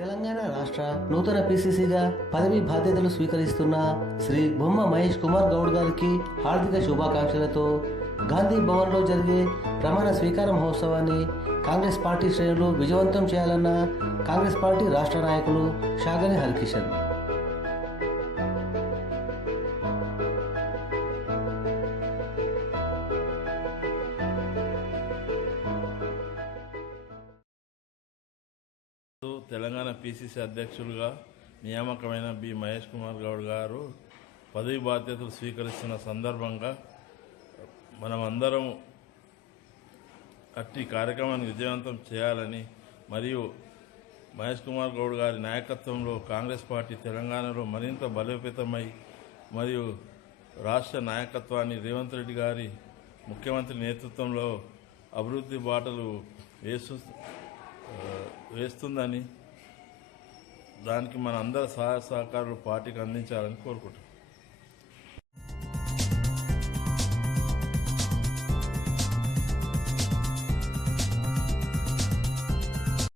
తెలంగాణ రాష్ట్ర నూతన పిసిసిగా పదవి బాధ్యతలు స్వీకరిస్తున్న శ్రీ బొమ్మ మహేష్ కుమార్ గౌడ్ గారికి హార్దిక శుభాకాంక్షలతో గాంధీ భవన్లో జరిగే ప్రమాణ స్వీకార మహోత్సవాన్ని కాంగ్రెస్ పార్టీ శ్రేణులు విజయవంతం చేయాలన్న కాంగ్రెస్ పార్టీ రాష్ట్ర నాయకులు షాగని హరికిషన్. తెలంగాణ పిసిసి అధ్యక్షులుగా నియామకమైన బి మహేష్ కుమార్ గౌడ్ గారు పదవి బాధ్యతలు స్వీకరిస్తున్న సందర్భంగా మనమందరం అట్టి కార్యక్రమాన్ని విజయవంతం చేయాలని మరియు మహేష్ కుమార్ గౌడ్ గారి నాయకత్వంలో కాంగ్రెస్ పార్టీ తెలంగాణలో మరింత బలోపేతమై మరియు రాష్ట్ర నాయకత్వాన్ని రేవంత్ రెడ్డి గారి ముఖ్యమంత్రి నేతృత్వంలో అభివృద్ధి బాటలు వేస్తుందని దానికి మన అందరి సహాయ సహకారాలు పార్టీకి అందించాలని కోరుకుంటున్నాం.